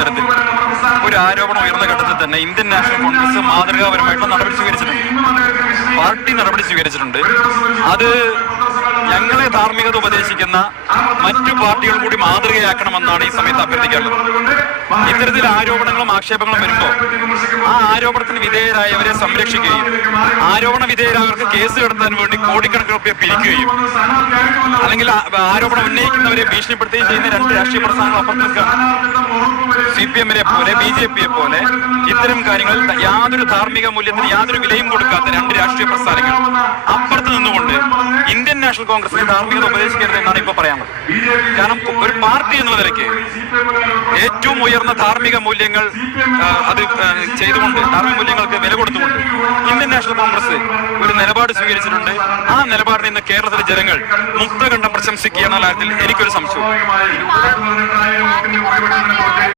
തരത്തിൽ ഒരു ആരോപണം ഉയർന്ന ഘട്ടത്തിൽ തന്നെ ഇന്ത്യൻ നാഷണൽ കോൺഗ്രസ് മാതൃകാപരമായിട്ടുള്ള നടപടി സ്വീകരിച്ചിട്ടുണ്ട്. പാർട്ടി നടപടി സ്വീകരിച്ചിട്ടുണ്ട്. അത് ഞങ്ങളെ ധാർമ്മികത ഉപദേശിക്കുന്ന മറ്റു പാർട്ടികൾ കൂടി മാതൃകയാക്കണമെന്നാണ് ഈ സമയത്ത് അഭ്യർത്ഥിക്കാറുള്ളത്. ഇത്തരത്തിൽ ആരോപണങ്ങളും ആക്ഷേപങ്ങളും വരുമ്പോൾ ആ ആരോപണത്തിന് വിധേയരായവരെ സംരക്ഷിക്കുകയും ആരോപണ വിധേയരായവർക്ക് കേസ് കടത്താൻ വേണ്ടി കോടിക്കണക്കിന് രൂപ പിരിക്കുകയും അല്ലെങ്കിൽ ആരോപണം ഉന്നയിക്കുന്നവരെ ഭീഷണിപ്പെടുത്തുകയും ചെയ്യുന്ന രണ്ട് രാഷ്ട്രീയ പ്രസ്ഥാനങ്ങൾ അപ്പുറത്ത് നിൽക്കുകയാണ്. CPM-നെ പോലെ BJP-യെ പോലെ ഇത്തരം കാര്യങ്ങളിൽ യാതൊരു ധാർമ്മിക മൂല്യത്തിന് യാതൊരു വിലയും കൊടുക്കാത്ത രണ്ട് രാഷ്ട്രീയ പ്രസ്ഥാനങ്ങൾ അപ്പുറത്ത് നിന്നുകൊണ്ട് ഇന്ത്യൻ നാഷണൽ കോൺഗ്രസിനെ ധാർമ്മികത ഉപദേശിക്കരുത് എന്നാണ് ഇപ്പൊ പറയാനുള്ളത്. കാരണം ഒരു പാർട്ടി എന്ന നിലയ്ക്ക് ഏറ്റവും ഉയർന്ന ധാർമ്മിക മൂല്യങ്ങൾ അത് ചെയ്തുകൊണ്ട് ധാർമ്മിക മൂല്യങ്ങൾക്ക് വില കൊടുത്തുകൊണ്ട് ഇന്ത്യൻ നാഷണൽ കോൺഗ്രസ് ഒരു നിലപാട് സ്വീകരിച്ചിട്ടുണ്ട്. ആ നിലപാടിൽ നിന്ന് കേരളത്തിലെ ജനങ്ങൾ മുക്തകണ്ഠം പ്രശംസിക്കുക എന്ന കാര്യത്തിൽ എനിക്കൊരു സംശയവും.